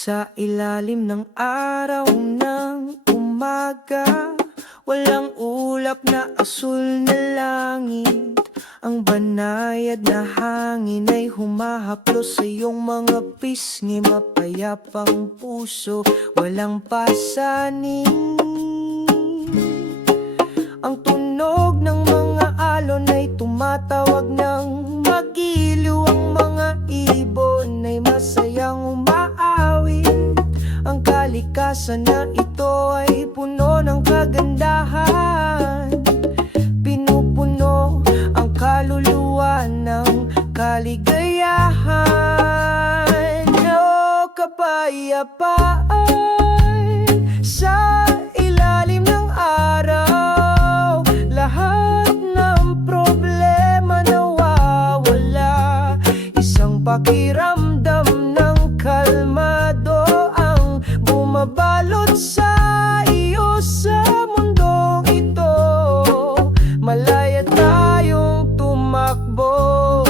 Sa ilalim ng araw ng umaga, walang ulap na asul na langit. Ang banayad na hangin ay humahaplos sa iyong mga pisngi. Mapayapang puso, walang pasanin. Ang tunog ng mga alon ay tumatawag ng magiliw. Ang mga ibon ay masayang umaawit. Ang kalikasan na ito ay puno ng kagandahan. Pinupuno ang kaluluwa ng kaligayahan. O kapayapaan sa ilalim ng araw, lahat ng problema nawawala. Isang pakiramdam ng kalmado ang bumabalot sa iyo. Sa mundong ito, malaya tayong tumakbo.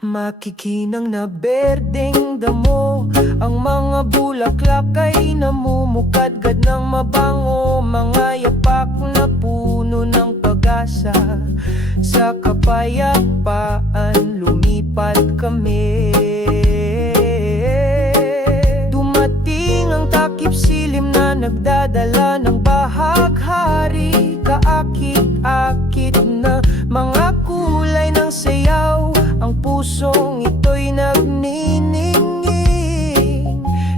Makikinang na berdeng damo, ang mga bulaklak ay namumukadkad ng mabango. Mga yapak na puno ng pag-asa, sa kapayapaan lumipat kami. Dumating ang takip silim na nagdadala ng bahaghari. Kaakit-akit na mga kulay ng sayaw, ang pusong ito'y nagniningning.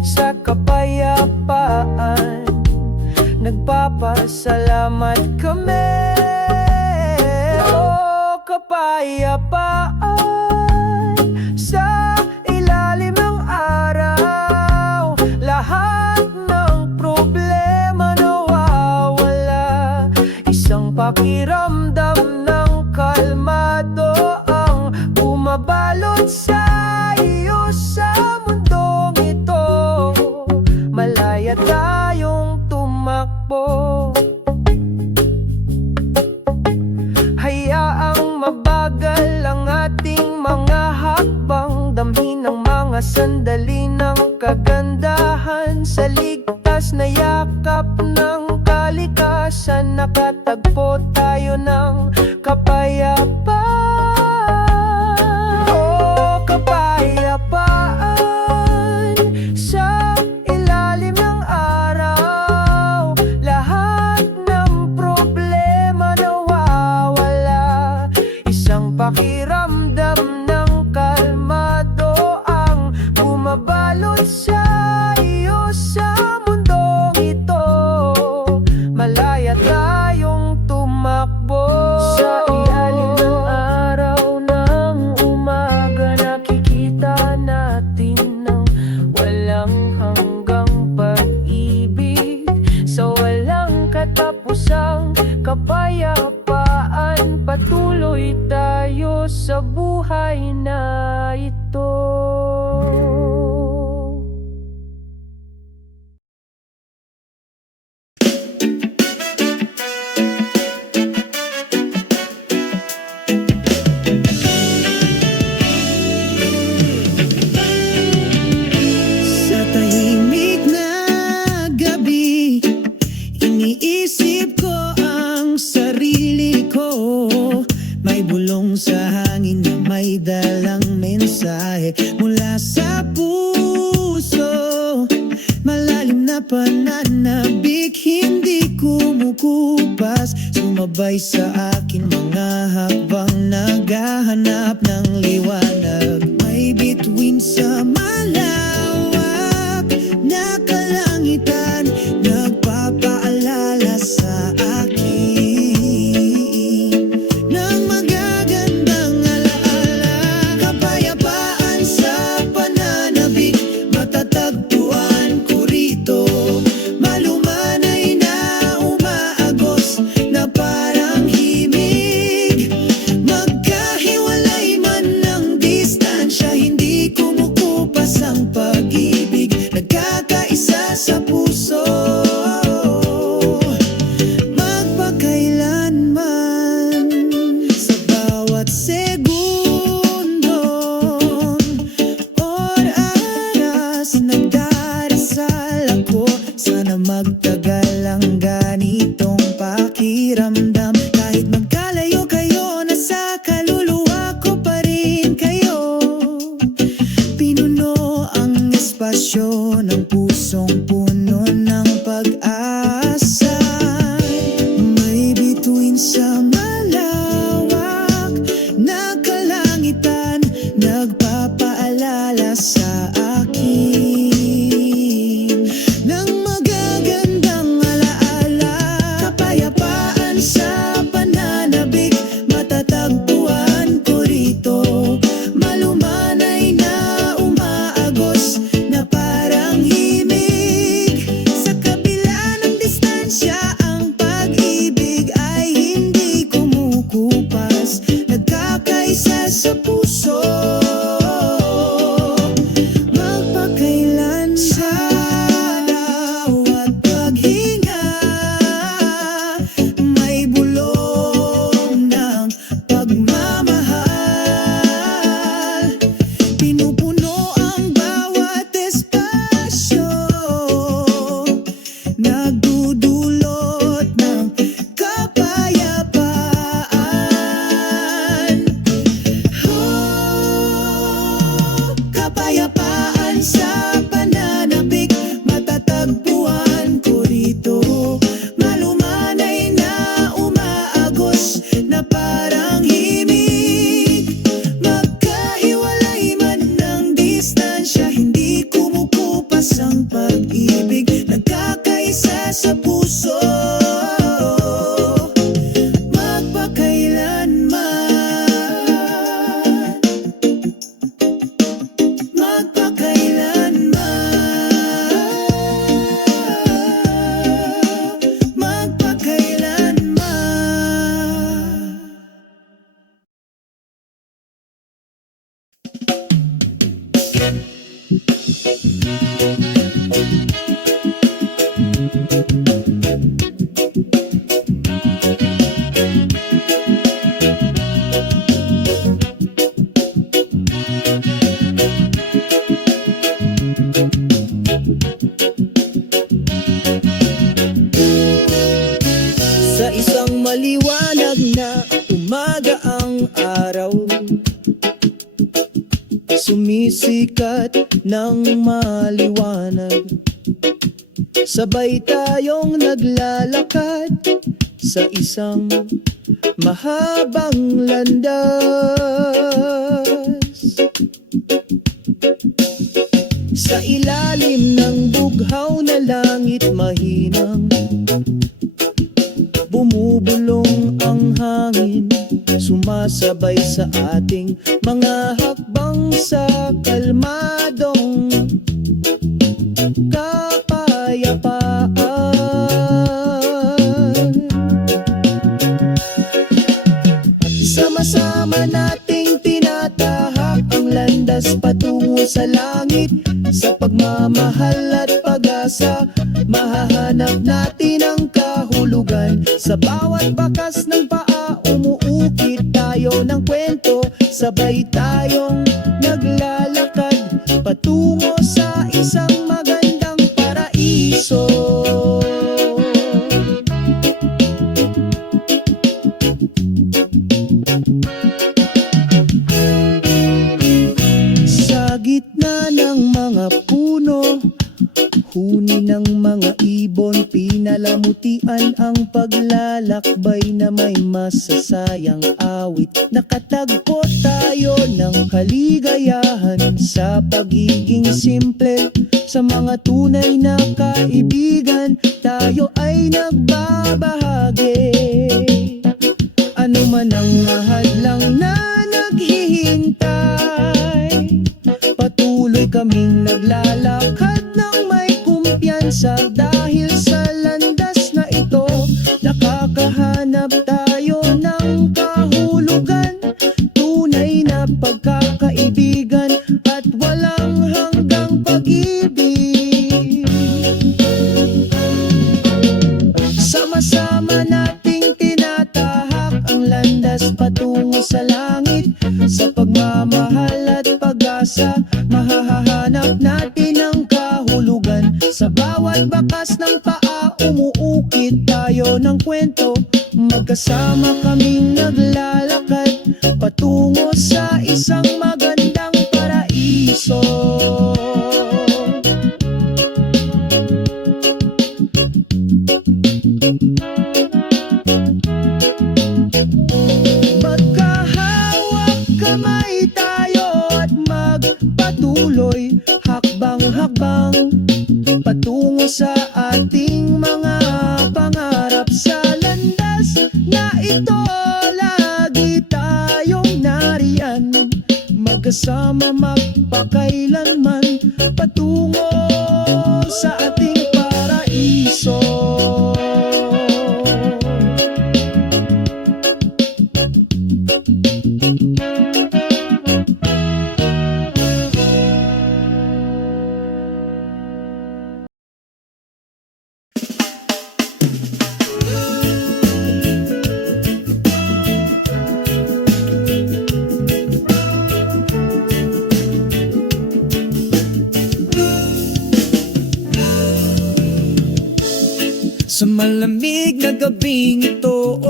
Sa kapayapaan, nagpapasalamat kami. O kapayapaan sa ilalim ng araw, lahat ng problema nawawala. Isang pakiramdam ng kalmado ang bumabalot sa iyo. Sa mundong ito, malaya tayong tumakbo. Hayaang mabagal ang ating mga hakbang, damhin ang mga sandali ng kagandahan. Sa ligtas na yakap ng kalikasan, nakatagpo tayo ng kapayapaan. O kapayapaan sa ilalim ng araw, lahat ng problema nawawala. Isang pakiramdam ng kalmado ang bumabalot sa iyo. Sa mundong ito, malaya tayong tumakbo. Sa ilalim ng araw ng umaga, nakikita natin ng walang hanggang pag-ibig. Sa walang katapusang kapayapaan, patuloy tayo sa buhay na ito. Sa tahimik na gabi, iniisip ko ang sarili ko. May bulong sa hangin na may dalang mensahe mula sa puso. Malalim na pananabik, hindi kumukupas. Sumabay sa akin mga hakbang, naghahanap ng liwanag. May bituin sa malawak na kalangitan, nagpapaalala sa akin ng magagandang alaala. Kapayapaan sa pananabik, matatagpuan ko rito. Malumanay na umaagos na parang himig. Magkahiwalay man ng distansya, espasyo ng pusong puno ng pag-asa. May bituin sa malawak na kalangitan, nagpapaalala sa akin ng magagandang alaala. Kapayapaan sa pananabik, matatagpuan ko rito. Malumanay na umaagos na parang himig. Sa kabila ng distansya, ang pag-ibig ay hindi kumukupas, nagkakaisa sa puso. Magpakailan sa bawat paghinga, may bulong ng pagmamahal. Pinupuno ang bawat espasyo, nagdudulot ng kapayapaan. Kapayapaan sa pananabik, matatagpuan ko rito. Malumanay na umaagos na parang himig. Magkahiwalay man ng distansya, hindi kumukupas ang pag-ibig, nagkakaisa sa puso. Magpakailanman, magpakailanman. Sa isang maliwanag na umaga, ang araw sumisikat ng maliwanag. Sabay tayong naglalakad sa isang mahabang landas. Sa ilalim ng bughaw na langit, mahinang bumubulong ang hangin, sumasabay sa ating mga hakbang sa kalmadong kapayapaan. Sama-sama nating tinatahak ang landas patungo sa langit. Sa pagmamahal at pag-asa, mahahanap natin ang kahulugan. Sa bawat bakas ng paa, umuukit tayo ng kwento. Sabay tayong naglalakad patungo sa isang magandang paraiso. Sa gitna ng mga puno, huni ng mga ibon, pinalamutian ang paglalakbay na may masasayang awit. Nakatagpo tayo ng kaligayahan sa pagiging simple. Sa mga tunay na kaibigan, tayo ay nagbabahagi. Ano man ang mahadlang na naghihintay, patuloy kaming naglalakad ng may kumpiyansa. Dahil sa landas na ito, nakakahanap tayo ng kahulugan. Tunay na pagkakaibigan at walang hanggang pag-ibig. Sama-sama nating tinatahak ang landas patungo sa langit. Sa pagmamahal at pag-asa, mahahanap natin ang kahulugan. Sa bawat bakas ng paa, umuukit tayo ng kwento. Magkasama kaming naglalakad patungo sa isang magandang paraiso. patuloy, hakbang-hakbang patungo sa ating mga pangarap. Sa landas na ito, lagi tayong nariyan, magkasama magpakailanman patungo sa ating paraiso. Sa malamig na gabing ito,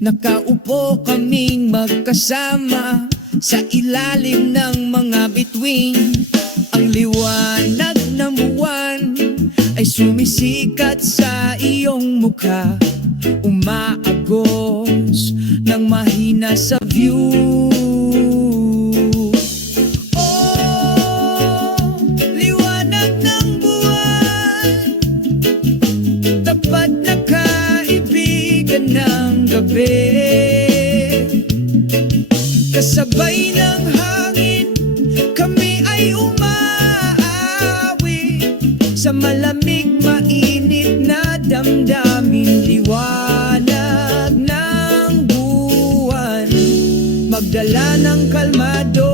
nakaupo kaming magkasama sa ilalim ng mga bituin. Ang liwanag ng buwan ay sumisikat sa iyong mukha, umaagos ng mahina sa view. Tapat na kaibigan ng gabi, kasabay ng hangin, kami ay umaawi sa malamig mainit na damdamin. Liwanag ng buwan, magdala ng kalmado.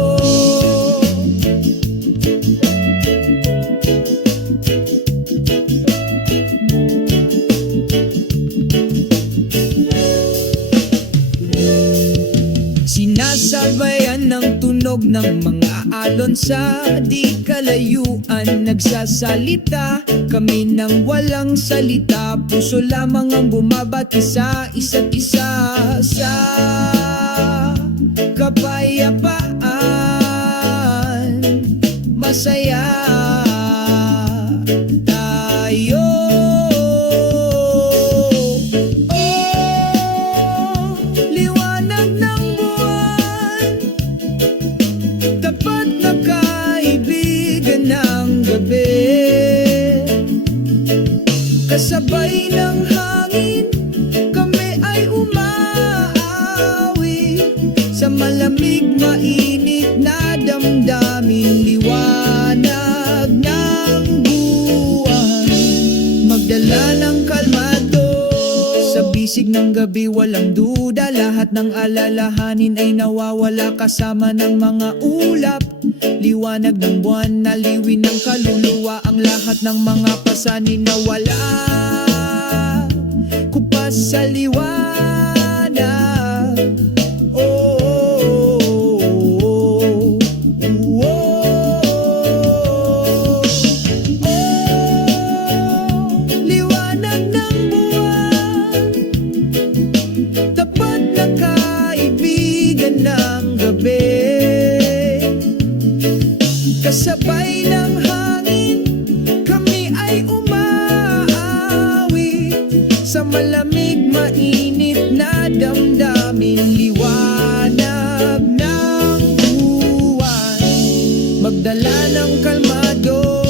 Sinasabayan ng tunog ng mga alon sa di kalayuan. Nagsasalita kami ng walang salita, puso lamang ang bumabati sa isa't isa. Sa kapayapaan, masaya tayo. Kasabay ng hangin, kami ay umaawi sa malamig mainit na damdamin. Liwanag ng buwan, magdala ng kalmado. Sa bisig ng gabi walang duda, lahat ng alalahanin ay nawawala kasama ng mga ulap. Liwanag ng buwan, naliwin ng kaluluwa ang lahat ng mga pasanin na wala. Kupas sa liwanag, oh, oh, oh, oh, oh. Liwanag ng buwan, tapat na kaibigan ng gabi, kasabay ng hangin, kami ay umaawi sa malamig mainit na damdamin. Liwanag ng buwan, magdala ng kalmado.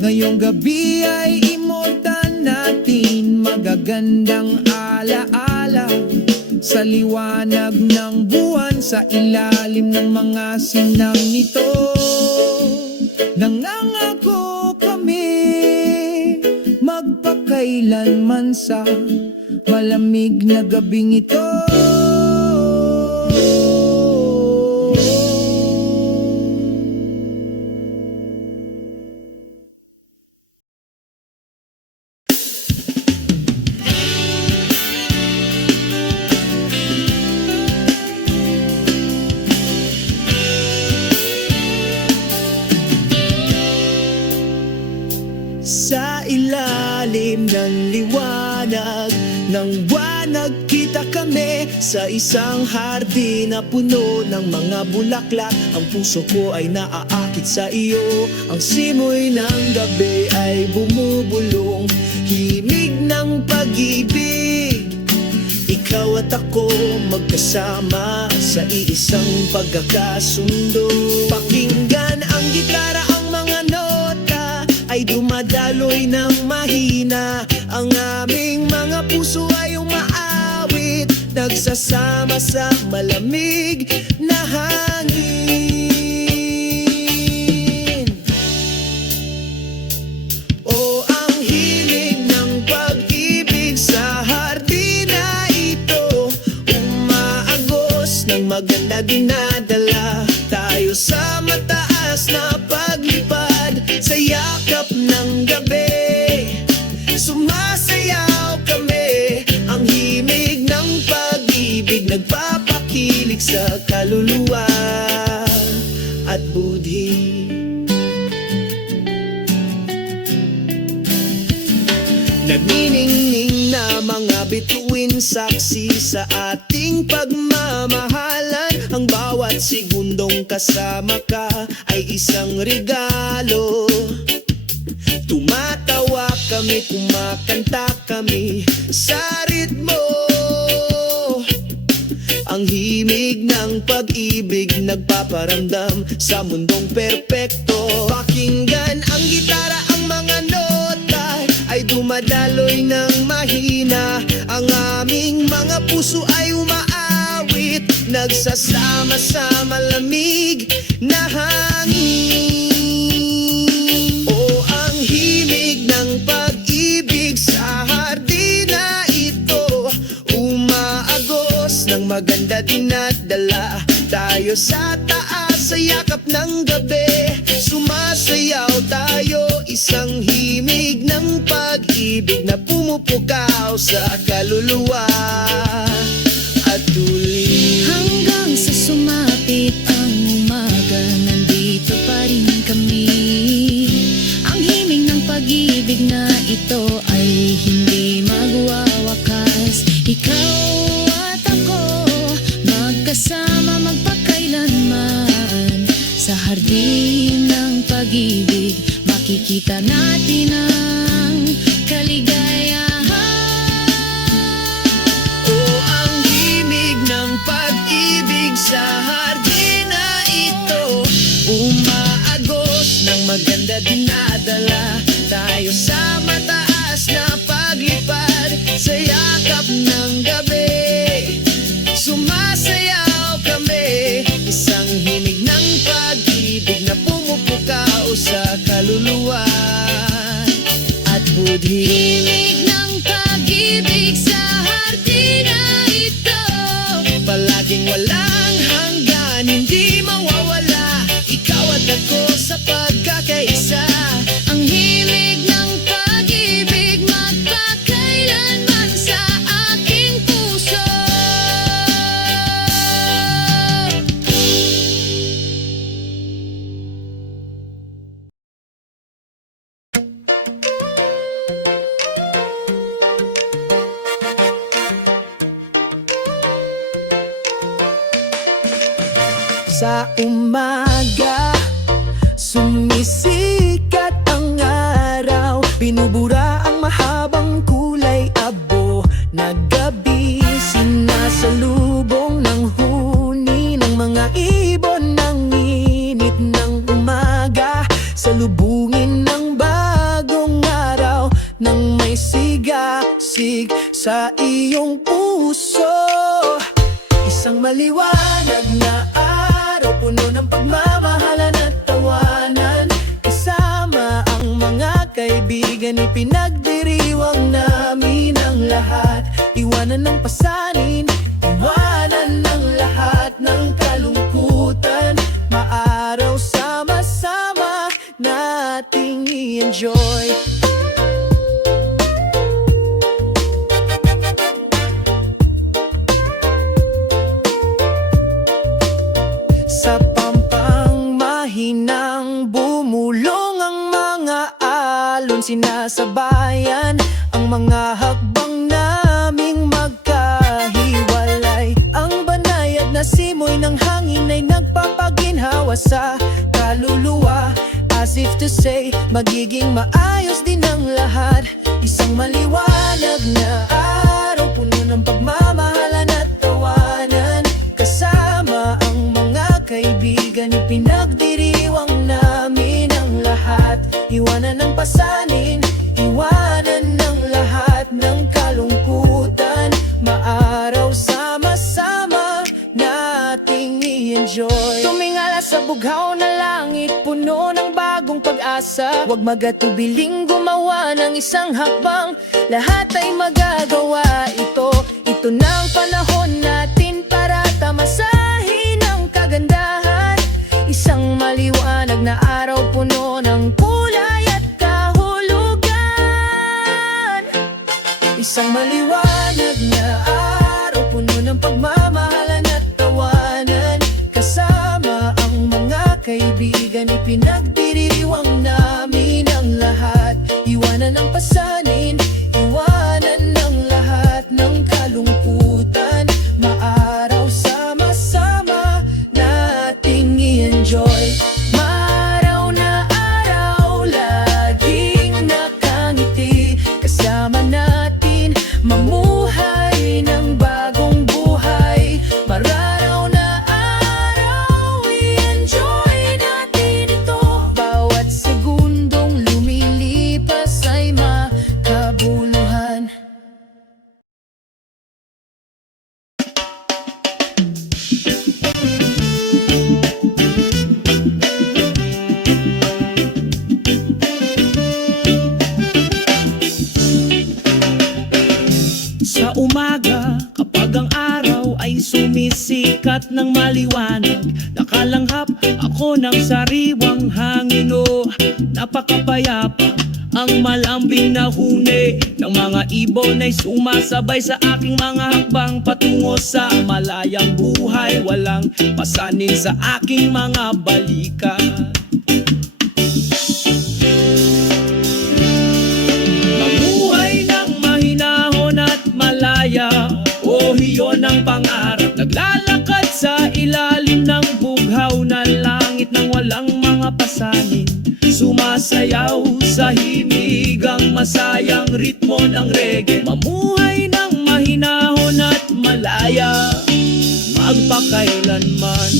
Ngayong gabi ay immortal natin, magagandang alaala sa liwanag ng buwan, sa ilalim ng mga sinang nito. Nangangako kami magpakailanman sa malamig na gabing ito. Sa ilalim ng liwanag ng buwan, nagkita kami sa isang hardin na puno ng mga bulaklak. Ang puso ko ay naaakit sa iyo, ang simoy ng gabi ay bumubulong, himig ng pag-ibig. ikaw at ako magkasama sa iisang pagkakasundo. Pakinggan ang gitara, ang mga nota ay dumadaloy ng mahina. Ang aming mga puso ay umaawit, nagsasama sa malamig na hangin. O ang himig ng pag-ibig sa hardina ito, umaagos ng maganda, dinadala tayo sa mataas na paglipad. Sa yakap ng gabi, sumasayaw kami. Ang himig ng pag-ibig nagpapakilig sa kaluluwa at budhi. Nagniningning na mga bituin, saksi sa ating pagmamahalan. Ang bawat segundong kasama ka ay isang regalo. Tumatawa kami, kumakanta kami sa ritmo. Ang himig ng pag-ibig nagpaparamdam sa mundong perpekto. Pakinggan ang gitara, ang mga nota ay dumadaloy ng mahina. Ang aming mga puso ay umaawit, nagsasama sa malamig na hangin. O ang himig ng pag-ibig sa hardina ito, umaagos ng maganda, dinadala tayo sa taas sa yakap ng gabi. Sumasayaw tayo, isang himig ng pag-ibig na pumupukaw sa kaluluwa at tuli. Hanggang sa sumapit ang umaga, nandito pa rin kami. Ang himig ng pag-ibig na ito ay hindi magwawakas. Ikaw at ako, magkasama magpakailanman. Sa hardin ng pag-ibig, makikita natin ang kaligayahan. O ang himig ng pag-ibig sa hardina ito, umaagos ng maganda, dinadala tayo sa mataas na paglipad. Sa yakap ng gabi, sumasayaw kami. Isang himig ng pag-ibig na pumupukaw sa kaluluwa at budhi. Himig ng pag-ibig sa hardina ito, Palaging walang hanggan, hindi mawawala. Ikaw at ako sa pagkakaisa. ang himig ng pag-ibig magpakailanman sa aking puso. Sa umaga, sumisikat ang araw, binubura ang mahabang kulay abo na gabi. Sinasalubong ng huni ng mga ibon ng init ng umaga. Salubungin ng bagong araw nang may sigasig sa iyong puso. Isang maliwanag na araw, puno ng pagmamahalan at tawanan. Kasama ang mga kaibigan, ipinagdiriwang namin ang lahat. Iwanan ng pasanin, iwanan ng lahat ng kalungkutan. Maaraw sama-sama nating i-enjoy. Sa pampang mahinang bumulong ang mga alon, sinasabayan ang mga hakbang naming magkahiwalay. Ang banayad na simoy ng hangin ay nagpapaginhawa sa kaluluwa, as if to say, magiging maayos din ang lahat. Isang maliwanag na araw, puno ng pagmamahal Ipinagdiriwang namin ang lahat. Iwanan ng pasanin, iwanan ng lahat ng kalungkutan. Maaraw sama-sama nating i-enjoy. Tumingala sa bughaw na langit, puno ng bagong pag-asa. Huwag magatubiling gumawa ng isang hakbang, lahat ay magagawa ito. Ito na ang panahon natin para tamasahin ang kagandahan. Isang maliwanag na araw, puno ng kulay at kahulugan. Isang maliwanag na araw, puno ng pagmamahalan at tawanan. Kasama ang mga kaibigan, ipinagdiriwang namin ang lahat. Iwanan ang pasanin, iwanan ng lahat ng kalungkutan. Maaraw sama-sama nating i-enjoy. Maaraw na araw, laging nakangiti. Kasama natin mamuhay ng bagong buhay. Mararaw na araw, i-enjoy natin ito. Bawat segundong lumilipas ay makabuluhan. Sa umaga, kapag ang araw ay sumisikat ng maliwanag, nakalanghap ako ng sariwang hangin. Napakapayapa ang malambing na huni ng mga ibon ay sumasabay sa aking mga hakbang patungo sa malayang buhay. Walang pasanin sa aking mga balikat. Mamuhay ng mahinahon at malaya, oh iyon ang pangarap. Naglalakad sa ilalim ng bughaw na langit nang walang mga pasanin. Sumasayaw sa himigang masayang ritmo ng reggae. Mamuhay ng mahinahon at malaya, magpakailanman.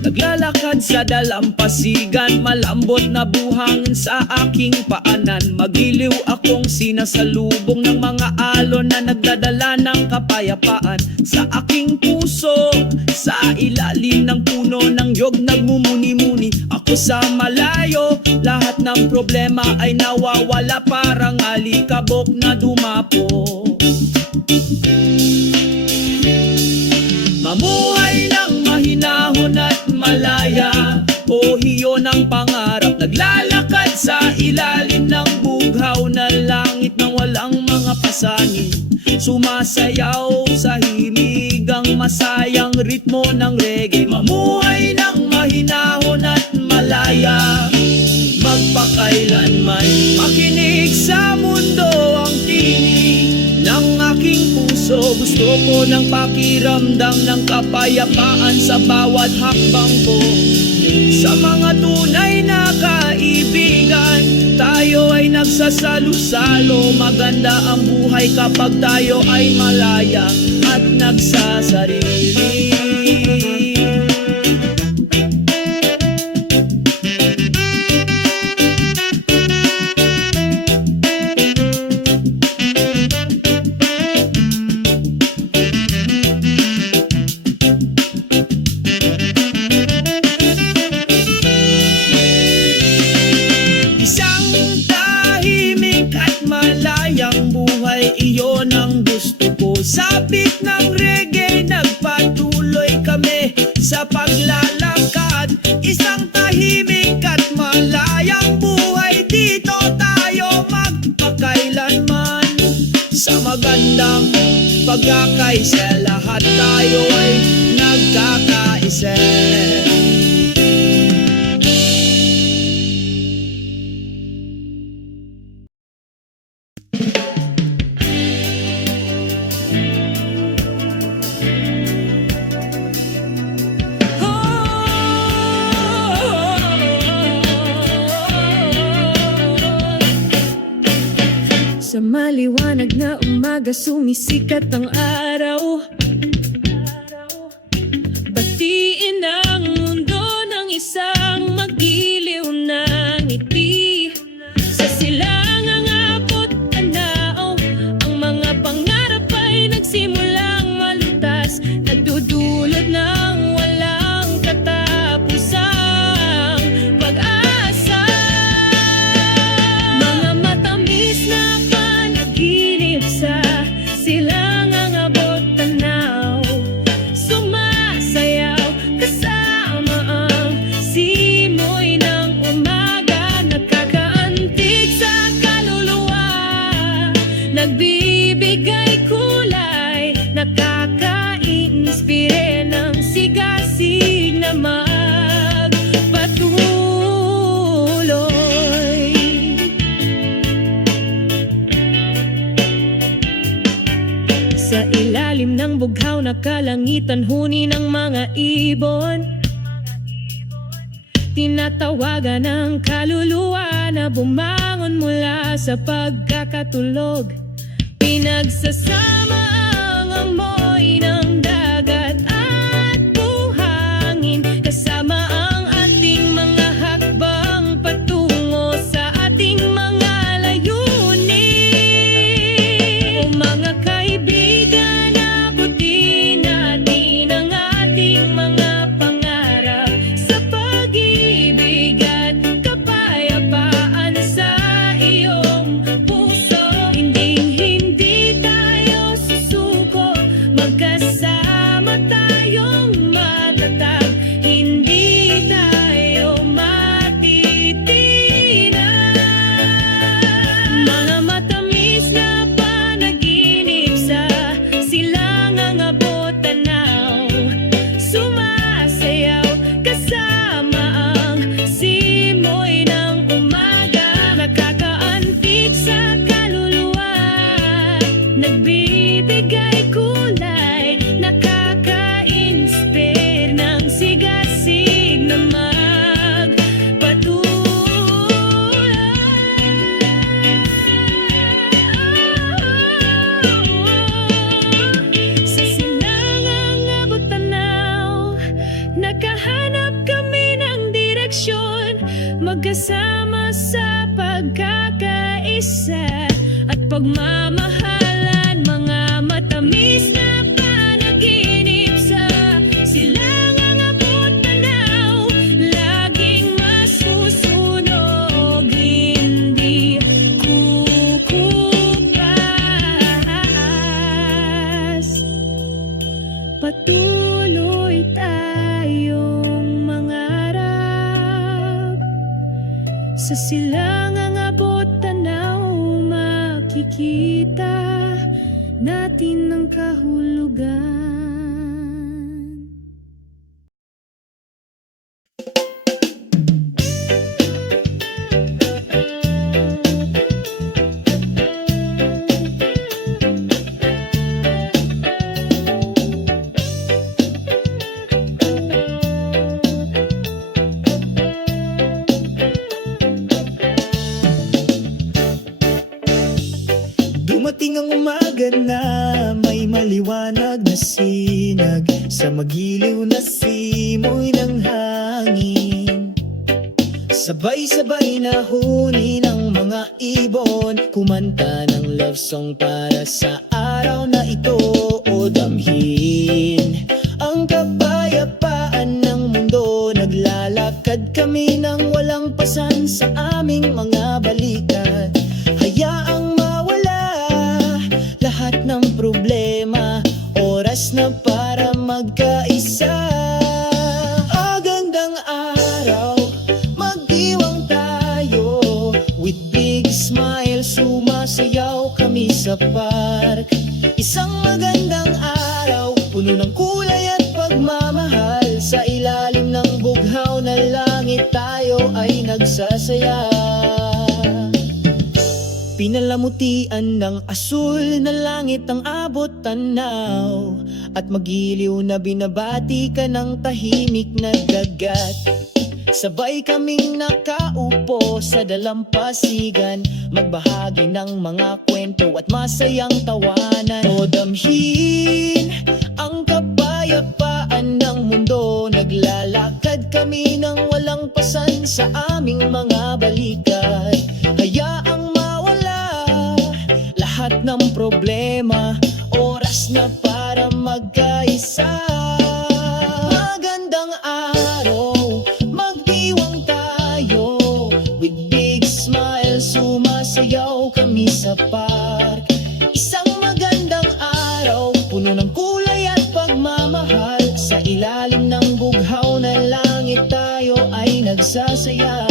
Naglalakad sa dalampasigan, malambot na buhangin sa aking paanan. Magiliw akong sinasalubong ng mga alon na nagdadala ng kapayapaan. Sa aking puso, sa ilalim ng puno ng yog nagmumuni-muni. Ako sa malayo, lahat ng problema ay nawawala. Parang alikabok na dumapo. Mamuhay ng mahinahon at malaya, oh iyon ang pangarap. Naglalakad sa ilalim ng bughaw na langit nang walang mga pasanin. Sumasayaw sa himigang masayang ritmo ng reggae. Mamuhay ng mahinahon at malaya, magpakailanman. Makinig sa mundo ang tinig ng aking puso. Gusto ko ng pakiramdam ng kapayapaan sa bawat hakbang ko. Sa mga tunay na kaibigan, tayo ay nagsasalo-salo. Maganda ang buhay kapag tayo ay malaya at nagsasarili. Iyon ang gusto ko. Sabik ng reggae, nagpatuloy kami sa paglalakad. Isang tahimik at malayang buhay, dito tayo magpakailanman. Sa magandang pagkakaisa, lahat tayo ay nagkakaisa. Sa maliwanag na umaga sumisikat ang araw. Batiin ang mundo ng isang magiliw na ngiti. Sa silangang abot tanaw, ang mga pangarap ay nagsimulang malutas. Nagdudulot ng walang katapusang pag-asa. Mga matamis na panaginip sa silangang abot tanaw, sumasayaw kasama ang simoy ng umaga. Nakakaantig sa kaluluwa, nagbibigay kulay, nakaka-inspire ng sigasig na magpatuloy. Sa ilalim ng bughaw na kalangitan, huni ng mga ibon, tinatawagan ng kaluluwa na bumangon mula sa pagkakatulog. Pinagsasama ang amoy ng dagat at buhangin, kasama ang ating mga hakbang patungo sa ating mga layunin. O mga kaibigan, abutin natin ang ating mga pangarap sa pag-ibig at kapayapaan sa iyong puso. Hindi tayo susuko, magkasama tayong matatag, hindi tayo matitinag. Mga matamis na panaginip sa silangang abot tanaw, sumasayaw kasama ang simoy ng umaga. Nakakaantig sa kaluluwa, nagbibigay kulay, nakaka-inspire ng sigasig na magpatuloy. Sa silangang abot tanaw, nakahanap kami ng direksyon, magkasama sa pagkakaisa at pagmamahalan. Mga matamis na panaginip sa silangang abot tanaw, laging masusunog, hindi kukupas. Patuloy tayong mangarap. Sa silangang abot tanaw, makikita natin ang kahulugan. Dumating ang umaga na may maliwanag na sinag sa magiliw na simoy ng hangin. Sabay-sabay na huni ng mga ibon, kumanta ng love song para sa araw na ito. O damhin ang kapayapaan ng mundo, naglalakad kami ng walang pasan sa aming mga balikat. Hayaang lahat ng problema, oras na para magkaisa. Agandang araw, magdiwang tayo, with big smile sumasayaw kami sa park. Isang magandang araw, puno ng kulay at pagmamahal. Sa ilalim ng bughaw na langit tayo ay nagsasaya. Pinalamutian ng asul na langit ang abot tanaw, at magiliw na binabati ka ng tahimik na dagat. Sabay kaming nakaupo sa dalampasigan, magbahagi ng mga kwento at masayang tawanan. O damhin ang kapayapaan ng mundo, naglalakad kami ng walang pasan sa aming mga balikat. Hayaang mawala lahat ng problema, oras na para magkaisa. Magandang araw, magdiwang tayo, with big smile sumasayaw kami sa park. Isang magandang araw, puno ng kulay at pagmamahal, sa ilalim ng bughaw na langit tayo ay nagsasaya.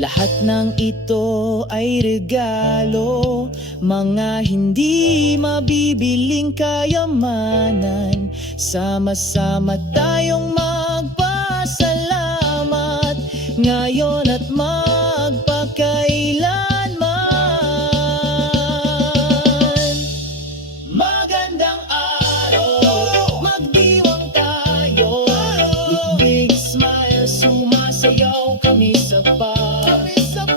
Lahat ng ito ay regalo, mga hindi mabibiling kayamanan. Sama-sama tayong magpasalamat ngayon at magpakailanman. Magandang araw, magdiwang tayo, with big smile sumasayaw kami sa park.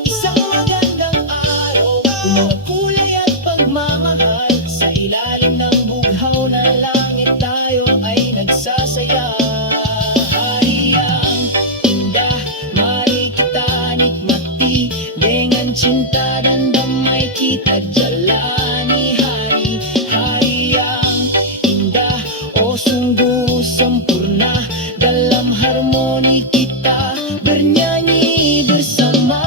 Isang magandang araw, puno ng kulay at pagmamahal, sa ilalim ng bughaw na langit tayo ay nagsasaya. Hayang indah, mari kita nikmati, dengan cinta dan damai kita jalani hari. Hayang indah, oh sungguh sempurna, dalam harmoni kita bernyanyi bersama.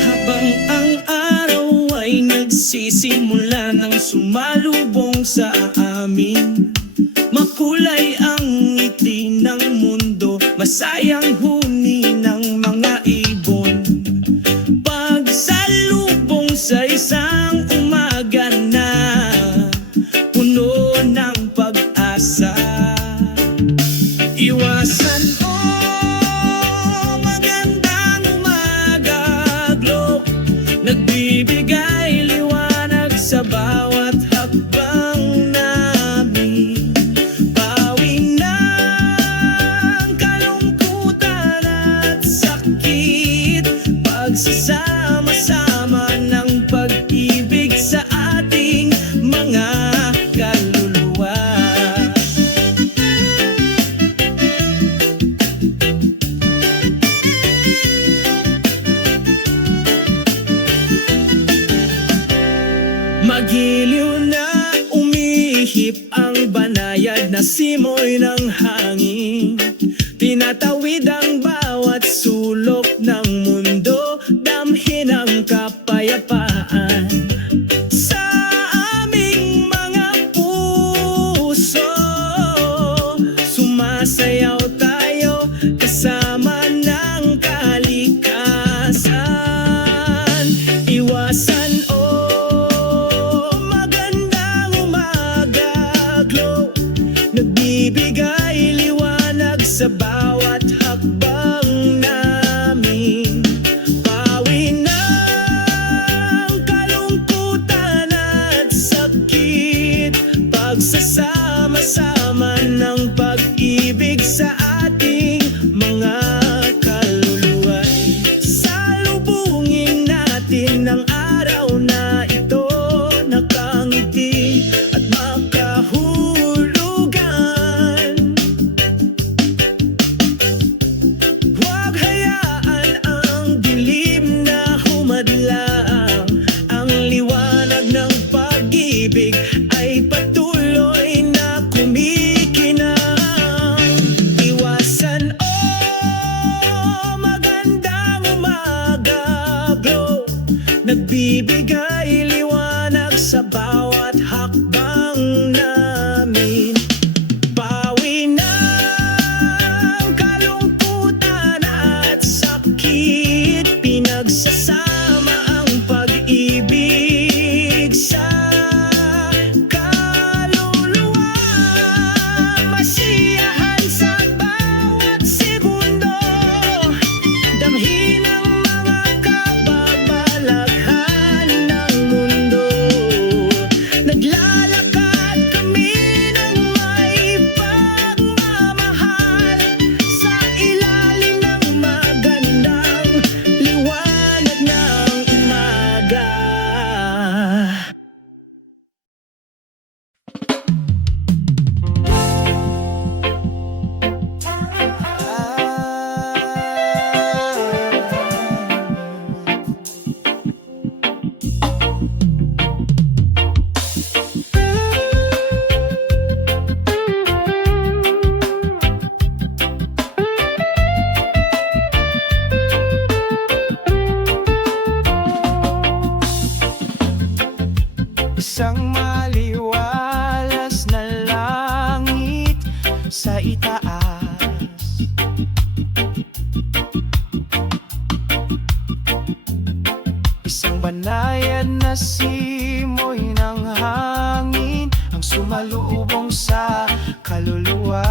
Habang ang araw ay nagsisimula ng sumalubong sa amin, makulay ang ngiti ng mundo, masayang huni ng mga ibon. Pagsalubong sa isang umaga na puno ng pag-asa. Iwasan magandang umaga, Globe, nagbibigay liwanag sa bawat hakbang namin. Pawi ng kalungkutan at sakit, pagsasama-sama ng pag-ibig sa ating mga kaluluwa. Magiliw na umihip ang banayad na simoy ng hangin, tinatawid ang bawat sulok ng mundo, damhin ang kapayapaan. Sa aming mga puso, sumasayaw tayo kasama ng kalikasan. Iwasan magandang umaga, Globe, nagbibigay liwanag sa bawat hakbang namin. Pawi ng kalungkutan at sakit, pagsasama-sama ng pag-ibig sa ating mga kaluluwa. Salubungin natin ang araw na ito, nakangiti at makahulugan. Huwag hayaan ang dilim na humadlang, ang liwanag ng pag-ibig ay patuloy na kumikinang. Iwasan magandang umaga, Globe, nagbibigay liwanag sa bawat hakbang namin. Pawi Banayad na simoy ng hangin ang sumalubong sa kaluluwa.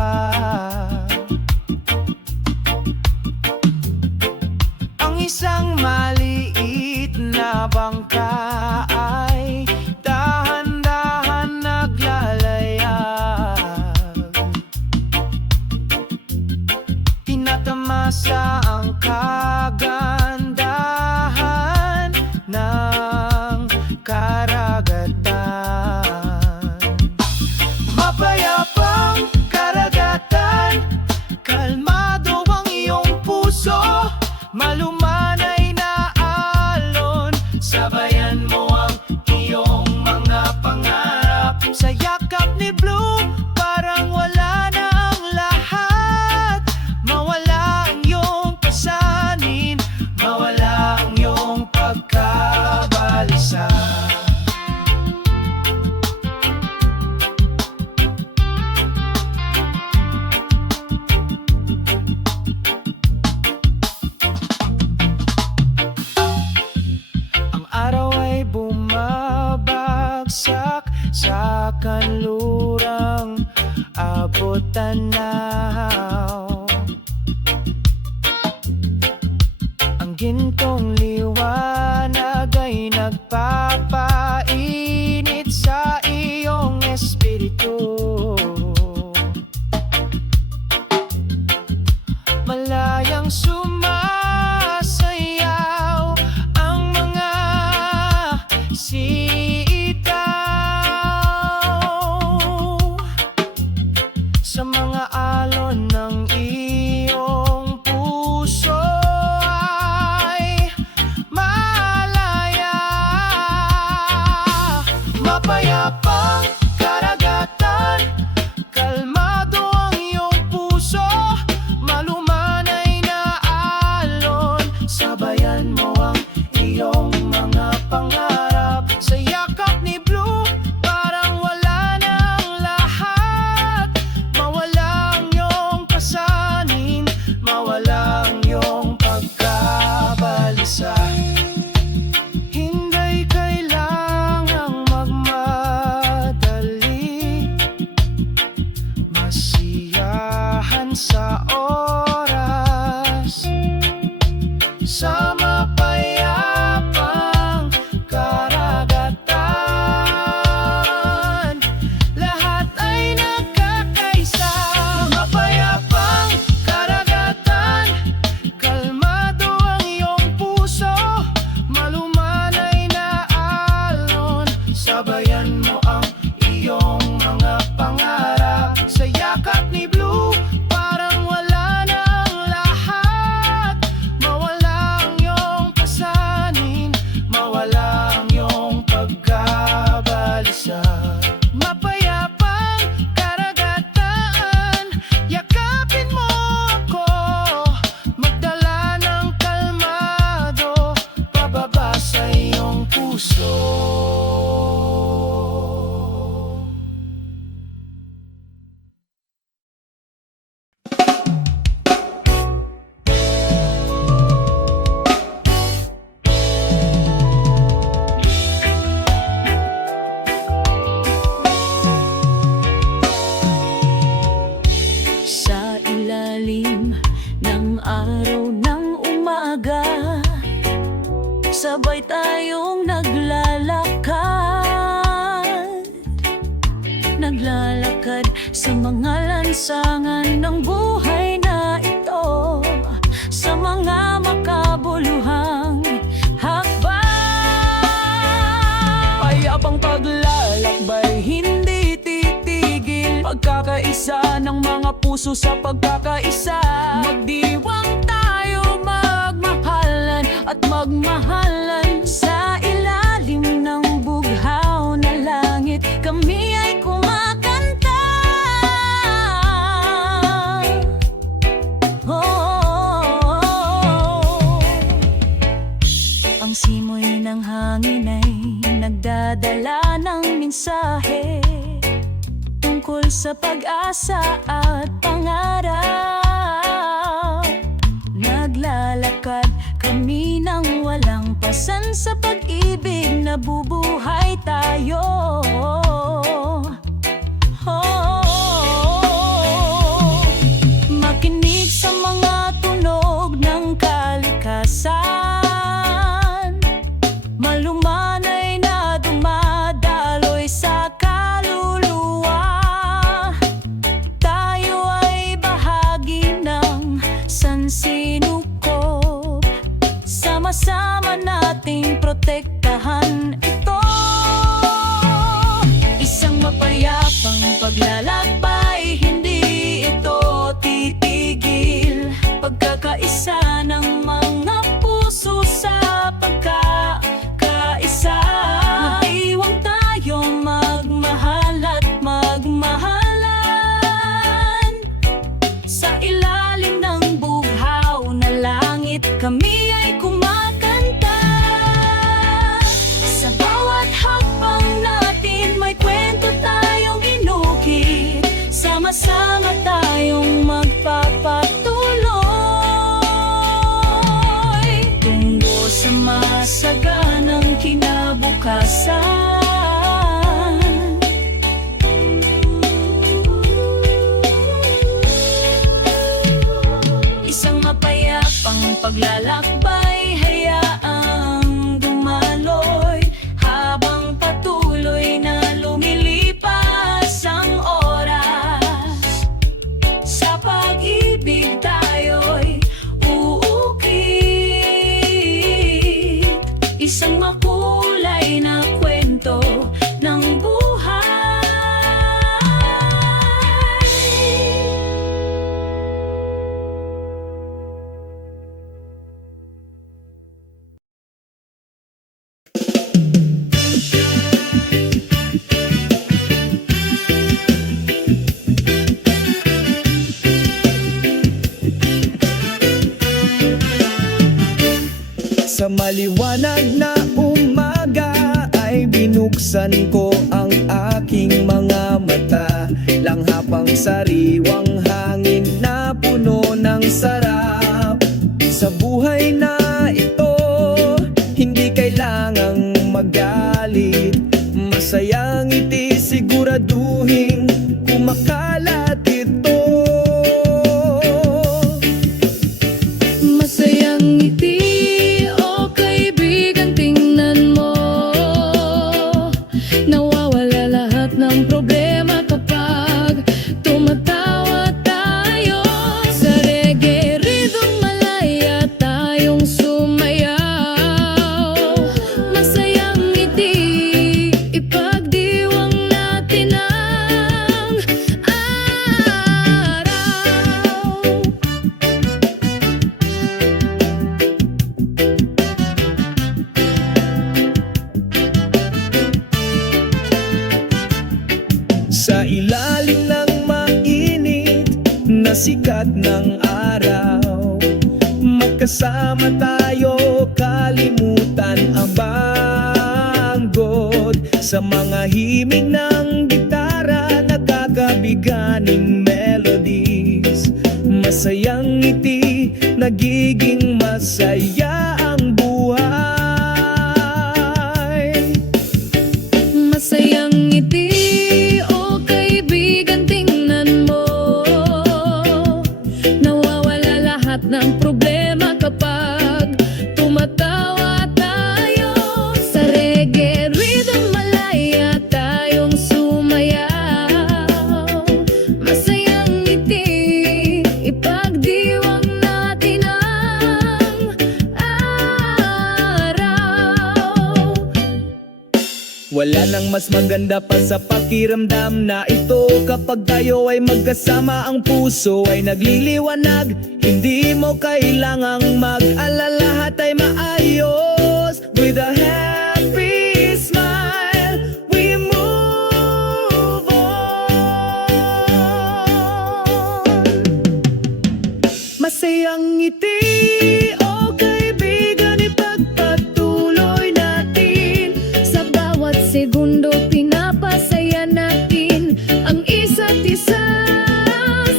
Ang isang maliit na bangka ay dahan-dahan naglalayag. Tinatamasa ang kagandahan ng karagatan. Mapayapang karagatan, kalmado ang iyong puso, malumanay na alon, sabayan mo ang iyong mga pangarap. Sa yakap ni Blue, parang wala na ang lahat. Mawala ang iyong pasanin, mawala ang iyong pagkabalisa. Ang araw ay bumabagsak sa kanlurang abot tanaw. Ang gintong liwanag ay nagpapainit sa iyong espiritu. Malayang sumasayaw ang mga sitaw sa mga alon ng iyong puso ay malaya. Mapayapang karagatan, kalmado ang iyong puso, malumanay na alon, sabayan mo ang iyong mga pangarap. Sa yakap ni Blue, parang wala na ang lahat. Mawala ang iyong pasanin, mawala ang iyong pagkabalisa. Hindi kailangang magmadali, masiyahan sa oras, sa mapayapang karagatan. Lahat ay nagkakaisa. Mapayapang karagatan, kalmado ang iyong puso, malumanay na alon, sabayan mo ang iyong mga pangarap. Sa yakap ni Blue, parang wala na ang lahat. Mawala ang iyong pasanin, mawala ang iyong pagkabalisa. Mapayapang karagatan, yakapin mo ako, magdala ng kalmado, pababa sa iyong puso. Sa ilalim ng araw ng umaga, sabay tayong naglalakad. Naglalakad sa mga lansangan ng buhay na ito, sa mga makabuluhang hakbang. Payapang paglalakbay, hindi titigil, pagkakaisa ng mga puso sa pagkakaisa. Magdiwang tayo, magmahalan at magmahalan sa ilalim ng bughaw na langit. Kami ay kumakanta. Ang simoy ng hangin ay nagdadala ng mensahe tungkol sa pag-asa at pangarap. Naglalakad kami ng walang kalikasan sa pag-ibig, nabubuhay tayo. Makinig sa mga tunog ng kalikasan, malumanay na dumadaloy sa kaluluwa. Tayo ay bahagi ng sansinukob, sama-sama nating protektahan ito. Isang mapayapang paglalakbay, hindi ito titigil. Pagkakaisa ng mga puso sa pagkakaisa, maiwang tayo magmahal at magmahalan. Sa ilalim ng bughaw na langit, kami ay kumakanta. Sa bawat hakbang natin, may kwento tayong inukit. Sama-sama tayong magpapatuloy tungo sa masaganang kinabukasan. Isang mapayapang paglalakbay, hayaang dumaloy habang patuloy na lumilipas ang oras. Sa pag-ibig tayo'y uukit, isang makulay na kwento ng buhay. Sa maliwanag na umaga ay binuksan ko ang aking mga mata. Langhapang sariwang hangin na puno ng sarap. Sa buhay na ito, hindi kailangang magalit. Masayang ngiti, siguraduhin kumakalat ito. Masayang ngiti, o kaibigan, tingnan mo. Nawawala lahat ng problema kapag tumatawa tayo. Sa reggae rhythm, malaya tayong sumayaw. Masayang ngiti, ipagdiwang natin ang araw. Sa ilalim ng mainit na sikat ng araw, magkasama tayo, kalimutan ang banggod. Sa mga himig ng gitara, nagkakabiganing melodies. Masayang ngiti, nagiging masaya ang buhay. Masayang ngiti, o kaibigan, tingnan mo. Nawawala lahat ng problema kapag tumatawa tayo. Sa reggae rhythm, malaya tayong sumayaw. Masayang ngiti, ipagdiwang natin ang araw. Wala nang mas maganda pa sa pakiramdam na ito, kapag tayo ay magkasama, ang puso ay nagliliwanag. Hindi mo kailangang mag-alala, lahat ay maayos. With a happy smile, we move on. Masayang ngiti, o kaibigan, ipagpatuloy natin. Sa bawat segundo, pinapasaya natin ang isa't isa.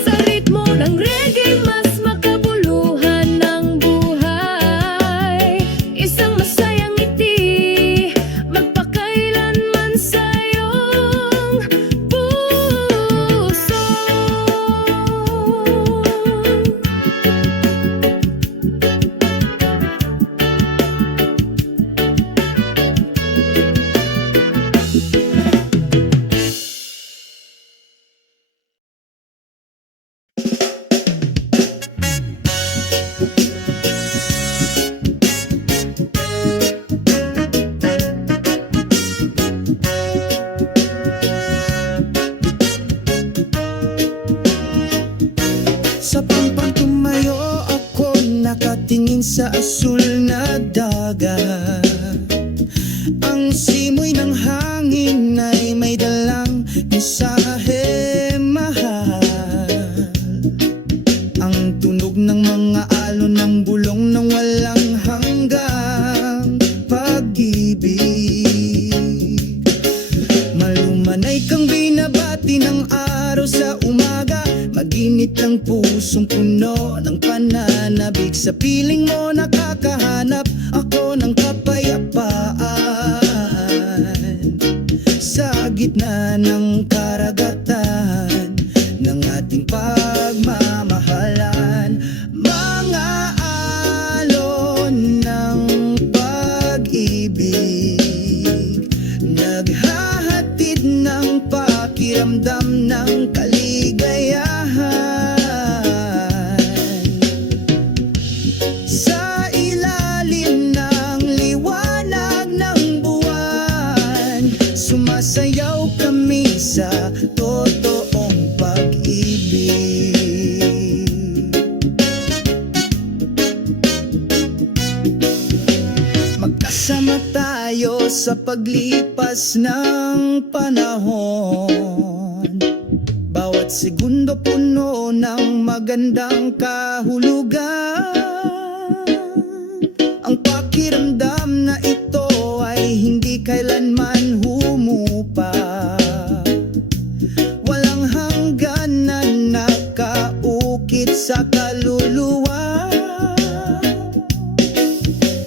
Sa ritmo ng reggae, mas makabuluhan ng buhay. asul na dagat. Ang simoy ng hangin ay may dalang mensahe mahal. Ang tunog ng mga alon ng bulong ng walang hanggang pag-ibig. Malumanay kang binabati ng araw sa umaga, maginit ang pusong puno ng pananabik. Sa piling mo nakakahanap ako ng kapayapaan. Sa gitna ng karagatan ng ating pagmamahalan, mga alon ng pag-ibig, naghahatid ng pakiramdam ng kaligayahan. Sa ilalim ng liwanag ng buwan, sumasayaw kami sa totoong pag-ibig. Magkasama tayo sa paglipas ng panahon, bawat segundo puno ng magandang kahulugan. Ang pakiramdam na ito ay hindi kailanman humupa, walang hanggan na nakaukit sa kaluluwa.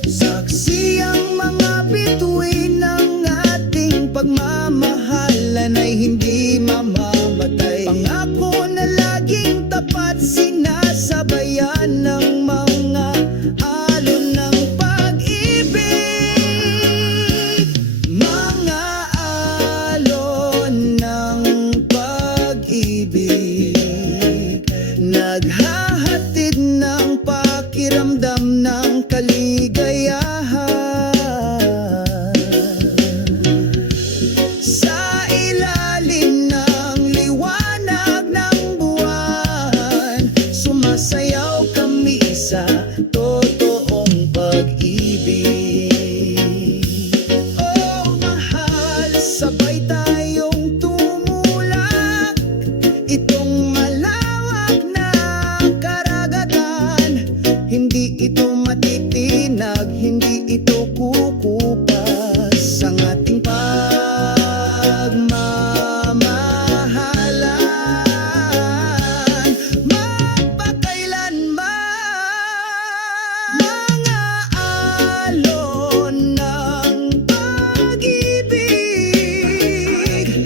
Saksi ang mga bituin ng ating pagmamahalan ay hindi mamamatay. Pangako na laging tapat, sinasabayan ng mga alon ng pag-ibig. Mga alon ng pag-ibig, naghahatid ng pakiramdam ng kaligayahan. Sa ilalim ng liwanag ng buwan, sumasayaw kami sa totoong pag-ibig. Oh mahal, sabay tayong tumulak itong malawak na karagatan. Hindi ito matitinag, hindi ito kukupas. Ang ating pagmamahalan magpakailanman. Mga alon ng pag-ibig,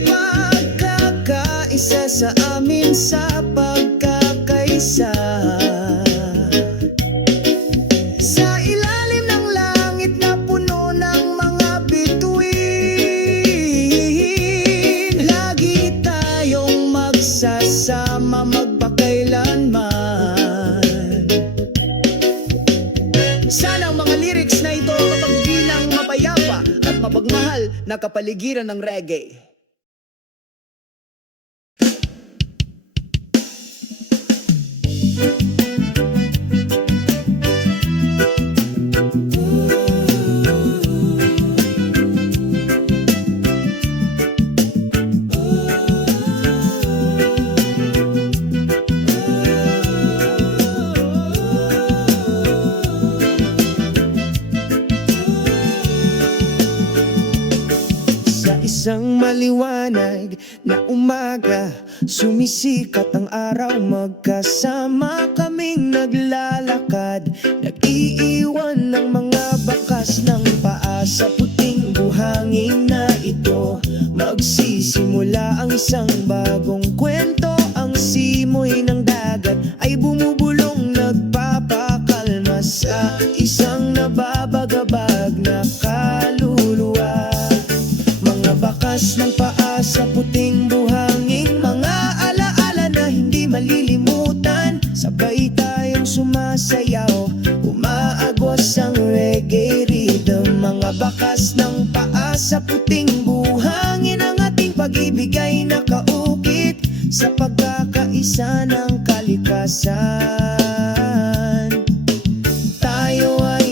magkakaisa sa amin sa pagkakaisa. Sa ilalim ng langit na puno ng mga bituin, lagi tayong magsasama magpakailanman. Sana ang mga lyrics na ito kapagbilang mapayapa at mapagmahal na kapaligiran ng reggae. Sa isang maliwanag na umaga, sumisikat ang araw. Magkasama kaming naglalakad, nag-iiwan ng mga bakas ng paa. Sa puting buhangin na ito, magsisimula ang isang bagong kwento. Ang simoy ng dagat ay bumubulong, nagpapakalma sa isang nababagabag na kaluluwa. Mga bakas ng paa sa puting buhangin, mga alaala na hindi malilimutan. Sabay tayong sumasayaw, umaagos ang reggae rhythm. Mga bakas ng paa sa puting buhangin, ang ating pag-ibig ay nakaukit sa pagkakaisa ng kalikasan. Tayo ay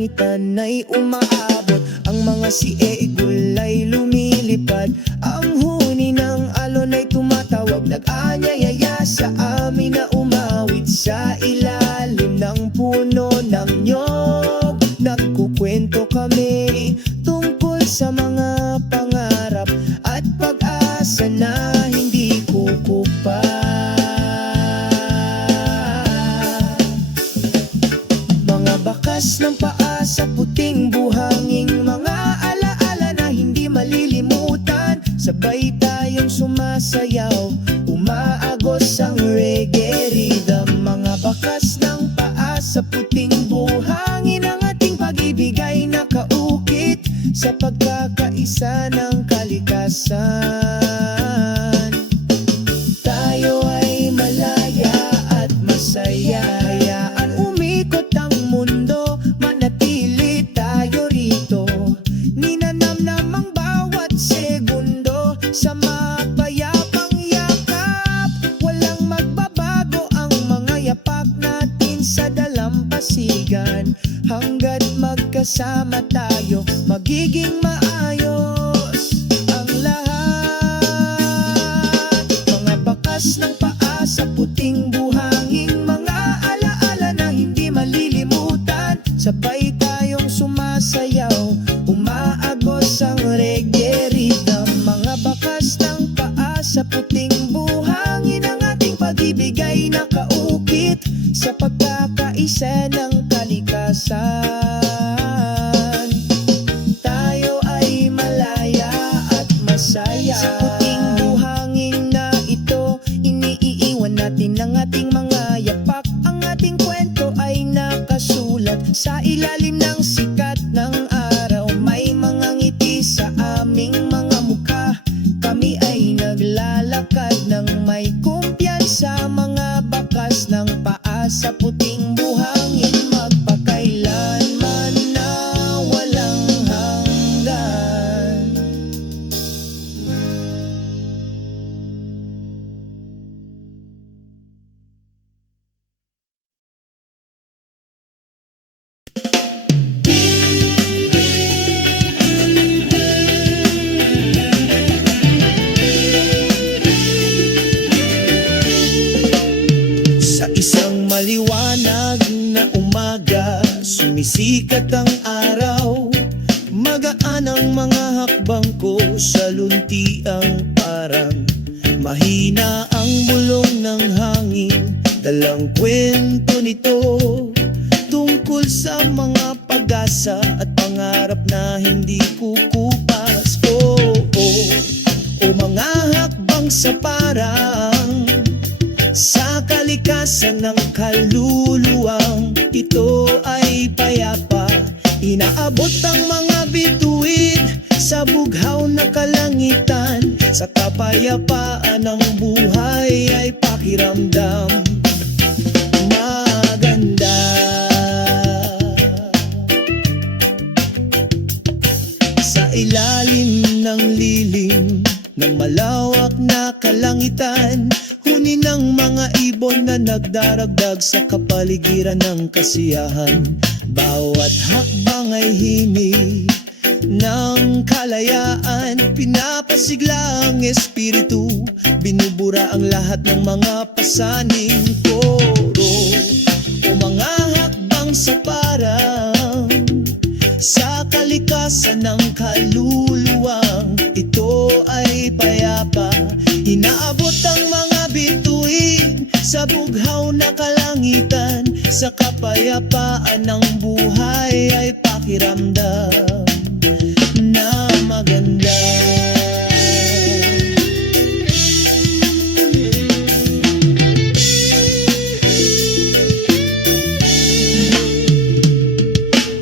kalangitan ay umaabot. Ang mga sieigul ay lumilipad. Ang huni ng alon ay tumatawag. Nag-anyayaya sa amin na umawit sa ilalim ng puno ng nyog. Nagkukwento kami tungkol sa mga pangarap at pag-asa na hindi kukupa. Mga bakas ng paa sa puting buhangin, mga alaala na hindi malilimutan. Sabay tayong sumasayaw, umaagos ang reggae rhythm. Mga bakas ng paa sa puting buhangin, ang ating pag-ibig ay nakaukit sa pagkakaisa ng kalikasan. Tayo ay malaya at masaya. Hayaan umikot ang mundo, manatili tayo rito. Ninanamnam ang bawat segundo sa mapayapang yakap. Walang magbabago ang mga yapak natin sa dalampasigan. Hanggat magkasama tayo, magiging maayos ang lahat. Mga bakas ng paa sa puting buhangin, mga alaala na hindi malilimutan. Sabay tayong sumasayaw, umaagos ang reggae rhythm. Mga bakas ng paa sa puting buhangin, ang ating pag-ibig ay nakaukit sa pagkakaisa ng kalikasan. Tayo ay malaya at masaya. Sa puting buhangin na ito, iniiwan natin ang ating mga yapak. Ang ating kwento ay nakasulat sa ilalim ng sikat ng araw. May mga ngiti sa aming mga mukha. Kami ay naglalakad ng may kumpiyansa. Mga bakas ng paa sa puting buhangin, magpakailanman na walang hanggan. Sa isang maliwanag na umaga, sumisikat ang araw. Magaan ang mga hakbang ko sa luntiang parang mahina ang bulong ng hangin. Dalang kwento nito tungkol sa mga pag-asa at pangarap na hindi kukupas. O mga hakbang sa parang sa kalikasan ng kaluluwang ito ay payapa. Inaabot ang mga bituin sa bughaw na kalangitan. Sa kapayapaan ng buhay ay pakiramdam maganda. Sa ilalim ng lilim ng malawak na kalangitan, huni ng mga ibon na nagdaragdag sa kapaligiran ng kasiyahan. Bawat hakbang ay himig ng kalayaan, pinapasigla ang espiritu, binubura ang lahat ng mga pasaning koro. O mga hakbang sa parang sa kalikasan ng kaluluwang ito ay payapa. Inaabot ang mga bituin sa bughaw na kalangitan. Sa kapayapaan ng buhay ay pakiramdam na maganda.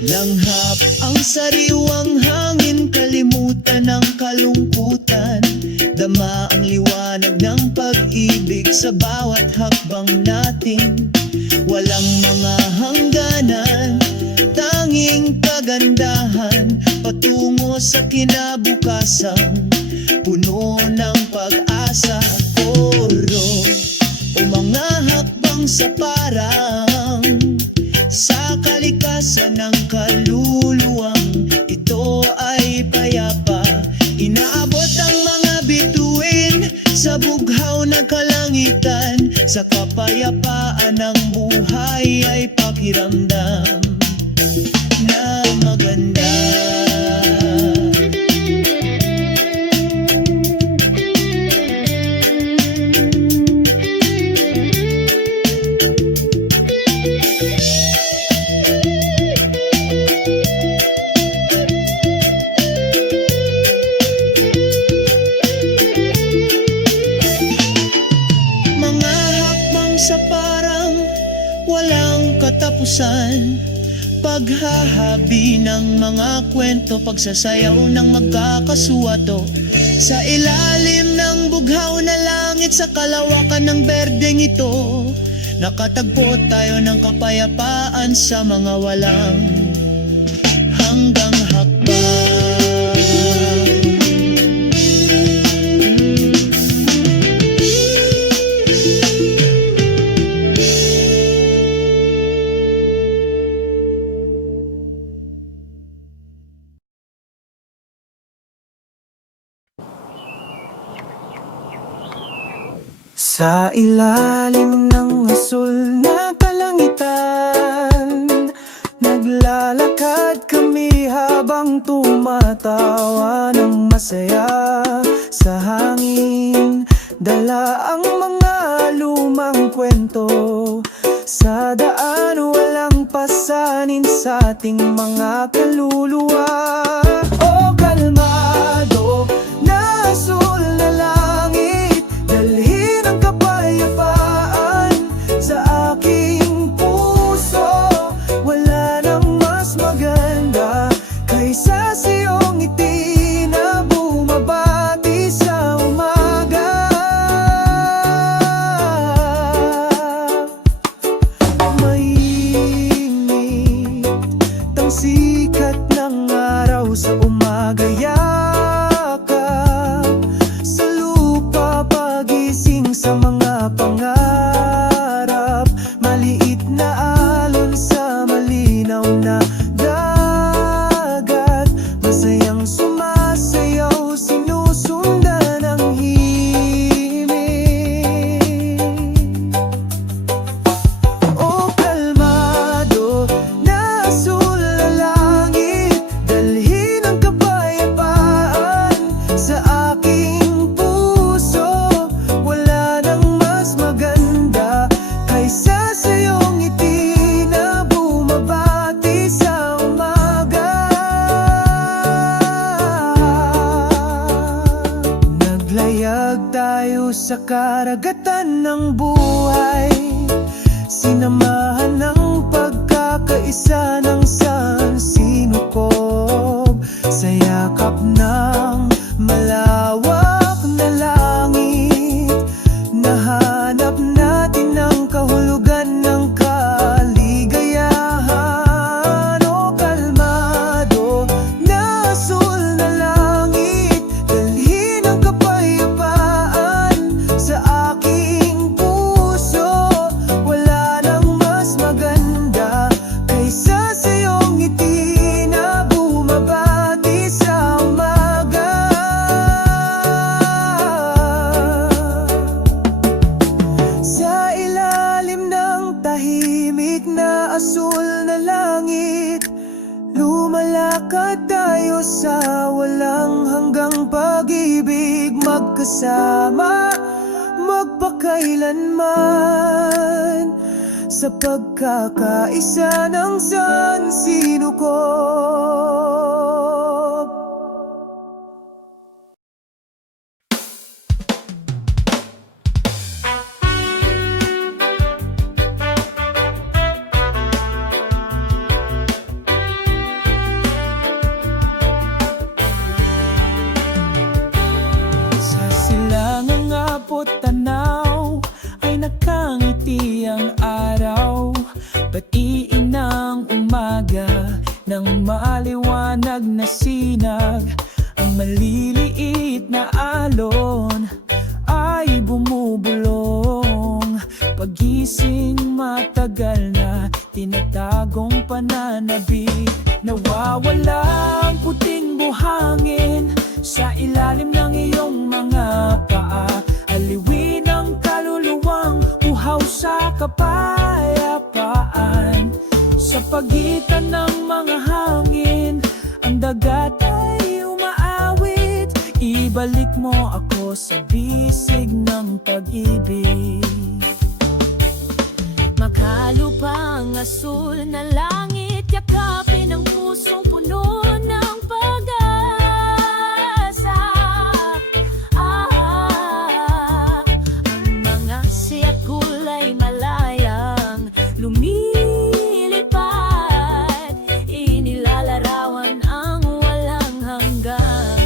Langhap ang sariwang hangin, kalimutan ang kalungkutan. Dama ang liwanag ng pag-ibig sa bawat hakbang natin. Walang mga hangganan, tanging kagandahan, patungo sa kinabukasan, puno ng pag-asa. Koro o mga hakbang sa parang sa kalikasan kalikasan ng kaluluwang ito ay payapa. Inaabot ang mga bituin sa bughaw na kalangitan. Sa kapayapaan ng buhay ay pakiramdam na maganda. Sa parang walang katapusan, paghahabi ng mga kwento, pagsasayaw ng magkakasuwato. Sa ilalim ng bughaw na langit, sa kalawakan ng berdeng ito, nakatagpo tayo ng kapayapaan sa mga walang hanggang hakbang. Sa ilalim ng asul na kalangitan, naglalakad kami habang tumatawa ng masaya. Sa hangin, dala ang mga lumang kwento. Sa daan, walang pasanin sa ating mga kaluluwa. O kalmado na asul na langit, dalhin ang kapayapaan sa aking puso. Wala nang mas maganda kaysa sa iyong ngiti na bumabati sa umaga. Mainit ang sikat ng araw sa umaga, yakap sa lupa, pagising sa mga pangarap. Maliit na alon sa malinaw na dagat, masayang sumasayaw, sinusundan ang himig. O kalmado na asul na langit, dalhin ang kapayapaan sa aking puso. Wala nang mas maganda kaysa sa iyong ngiti na bumabati sa umaga. Naglayag tayo sa karagatan ng buhay, sinamahan ng pagkakaisa ng sansinukob. Sa yakap ng malawak na langit, nahanap natin ang kahulugan ng kaligayahan. O kalmado na asul na langit, dalhin ang kapayapaan sa aking puso. Wala nang mas maganda kaysa sa iyong ngiti na bumabati sa umaga. Sa ilalim ng tahimik na asul na langit, lumalakad tayo sa walang hanggang pag-ibig, magkasama magpakailanman sa pagkakaisa ng sansinukob. Sa silangang abot tanaw ay nakangiti ang araw. Batiin ng umaga ng maliwanag na ginising, matagal na tinatagong pananabik. Nawawala ang puting buhangin sa ilalim ng iyong mga paa. Aliwin ang kaluluwang uhaw sa kapayapaan. Sa pagitan ng mga hangin, ang dagat ay umaawit. Ibalik mo ako sa bisig ng pag-ibig. Makalupang asul na langit, yakapin ang pusong puno ng pag-asa. Ang mga siyak kulay malayang lumilipad, inilalarawan ang walang hanggang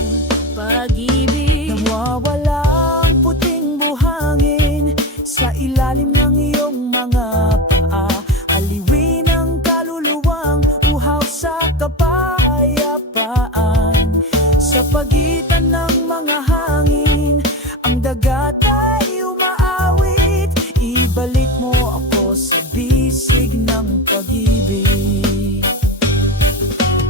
pag-ibig. Nawawala ang puting buhangin sa ilalim ng iyong mga paa. Aliwin ang kaluluwang uhaw sa kapayapaan. Sa pagitan ng mga hangin, ang dagat ay umaawit. Ibalik mo ako sa bisig ng pag-ibig.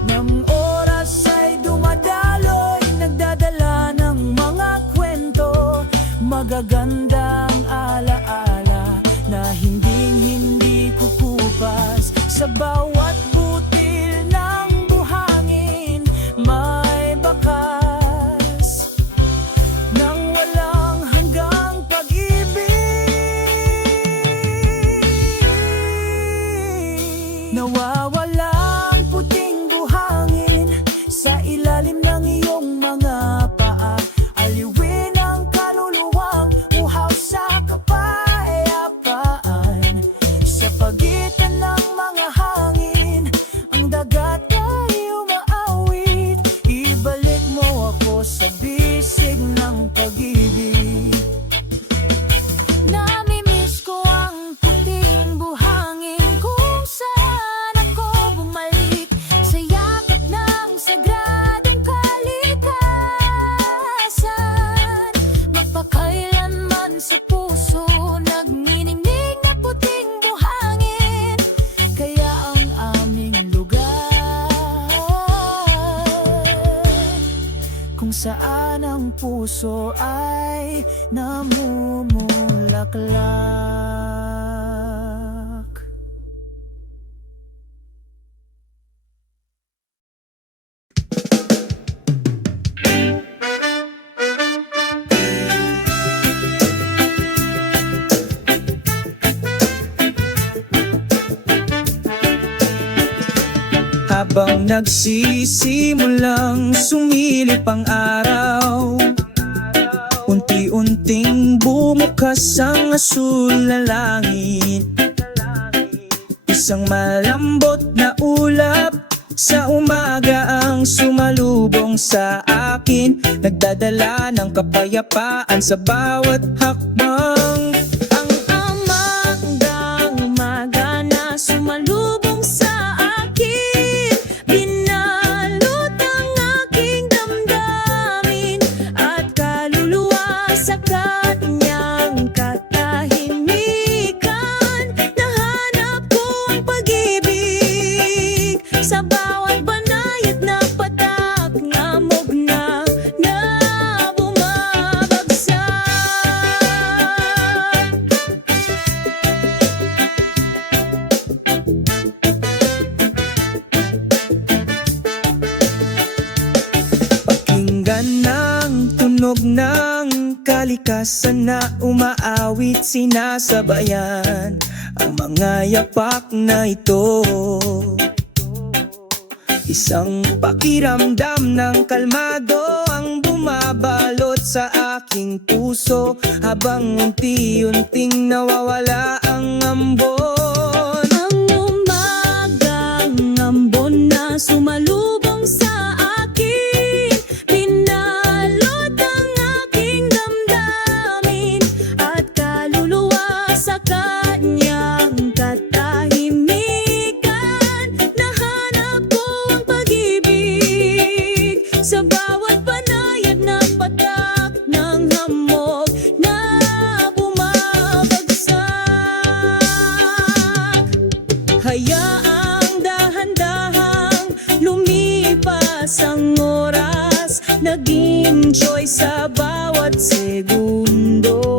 Nang oras ay dumadaloy, nagdadala ng mga kwento, magagandang alaala na hindi kukupas. Sa bawat butil ng buhangin may bakas ng walang hanggang pag-ibig. Nawawala ang puting buhangin sa ilalim ng iyong mga paa. Aliwin ang kaluluwang uhaw sa kapayapaan. Sa pagitan ng mga hangin, ang dagat ay umaawit. Ibalik mo ako sa bisig ng pag-ibig. Namimiss ko ang puting buhangin kung saan ako bumalik sa yakap ng sagradong kalikasan. Magpakailanman sa puso nagniningning na puting buhangin, kaya ang aming lugar Kung saan ang puso ay namumulaklak. Habang nagsisimulang sumilip ang araw, unti-unting bumukas ang asul na langit. Isang malambot na ulap sa umaga ang sumalubong sa akin, nagdadala ng kapayapaan sa bawat hakbang. ang amang umaga na sumalubong sa akin, binalot ang aking damdamin at kaluluwa sa kanyang katahimikan. Nahanap ko ang pag-ibig sa bawat banayad na patak na mugna na bumabagsak. Pakinggan ng tunog ng kalikasan na umaawit, sinasabayan ang mga yapak na ito. Isang pakiramdam ng kalmado ang bumabalot sa aking puso, habang unti-unting nawawala ang ambon. Ang umagang ambon na sumalubong sa akin, pinalot ang aking damdamin at kaluluwa sa kanyang katahimikan. Nahanap ko ang pag-ibig sa bawat banayad na patak ng hamog na bumabagsak. nag-e-enjoy sa bawat segundo.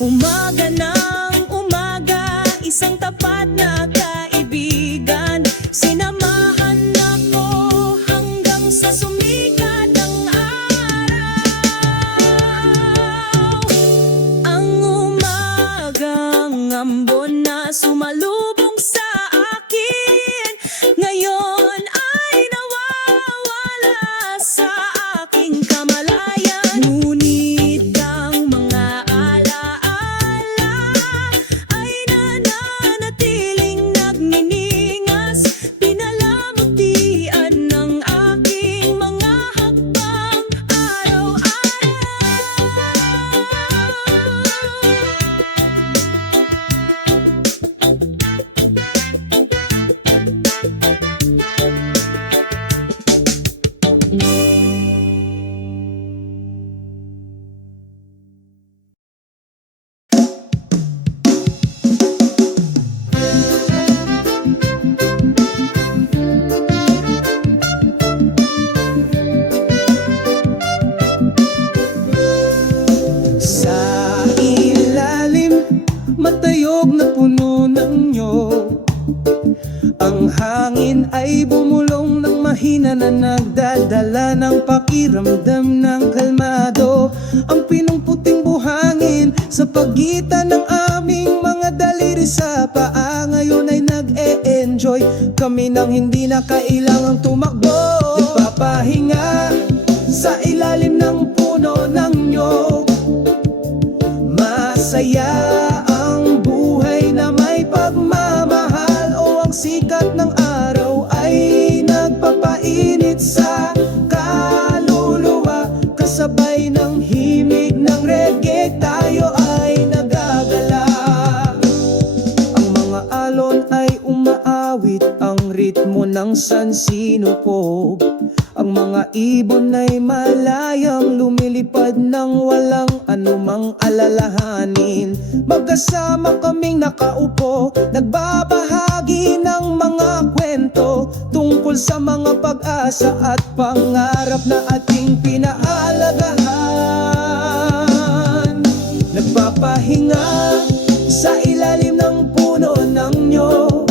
Umaga ng umaga, isang tapat na kaibigan, sinamahan ako hanggang sa sumikat ang araw. Ang umagang ambon na sumalubong sa akin, ngayon ay nawawala sa aking kamalayan. Ngunit ang mga alaala ay nananatiling nagniningas, pinalamutian ng aking mga hakbang Sa ilalim, matayog na puno ng nyog, ang hangin ay bumulong ng mahina na nagdadala ng pakiramdam ng kalmado. Ang pinungputing buhangin sa pagitan ng aming mga daliri sa paa, ngayon ay nag-e-enjoy kami nang hindi na kailangang tumakbo. Nagpapahinga sa ilalim ng puno ng nyog, masaya ang buhay na may pagmamahal. O ang sikat ng araw ay nagpapainit sa kaluluwa, kasabay ng himig ng reggae tayo ay nagagala. Ang mga alon ay umaawit ang ritmo ng sansinukob, ang mga ibon ay malayang lumilipad ng walang anumang alalahanin. Magkasama kaming nakaupo, nagbabahagi ng mga kwento tungkol sa mga pag-asa at pangarap na ating pinaalagahan. Nagpapahinga sa ilalim ng puno ng nyog,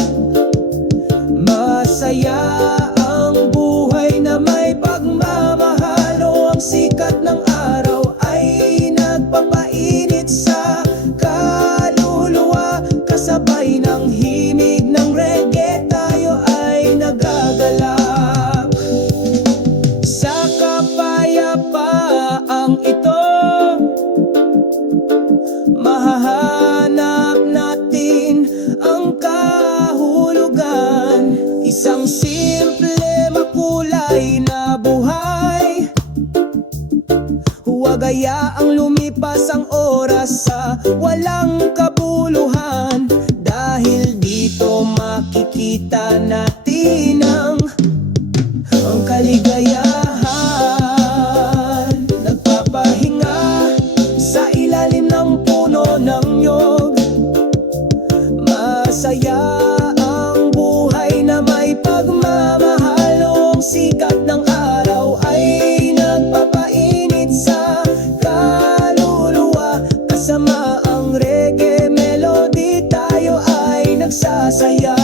masaya ang buhay na may pagmamahal. O ang sikat ng araw ay nagpapainit sa kaluluwa, kasabay ng himig ng reggae tayo ay nagagalak. Sa kapayapaang ito, mahahanap natin ang kahulugan. Isang simple makulay na buhay, huwag hayaang lumipas ang oras sa walang kabuluhan, dahil dito makikita natin ang kaligayahan. Nagpapahinga sa ilalim ng puno ng nyog, masaya ang buhay na may pagmamahal. O ang sikat ng araw ay nagpapainit sa kaluluwa, kasama ang reggae melody tayo ay nagsasaya.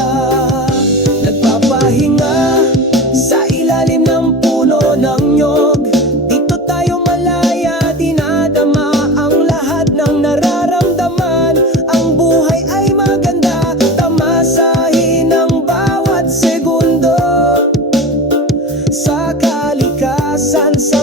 Nagpapahinga sa ilalim ng puno ng nyog, dito tayo malaya, dinadama ang lahat ng nararamdaman. Ang buhay ay maganda, tamasahin ang bawat segundo sa kalikasan sa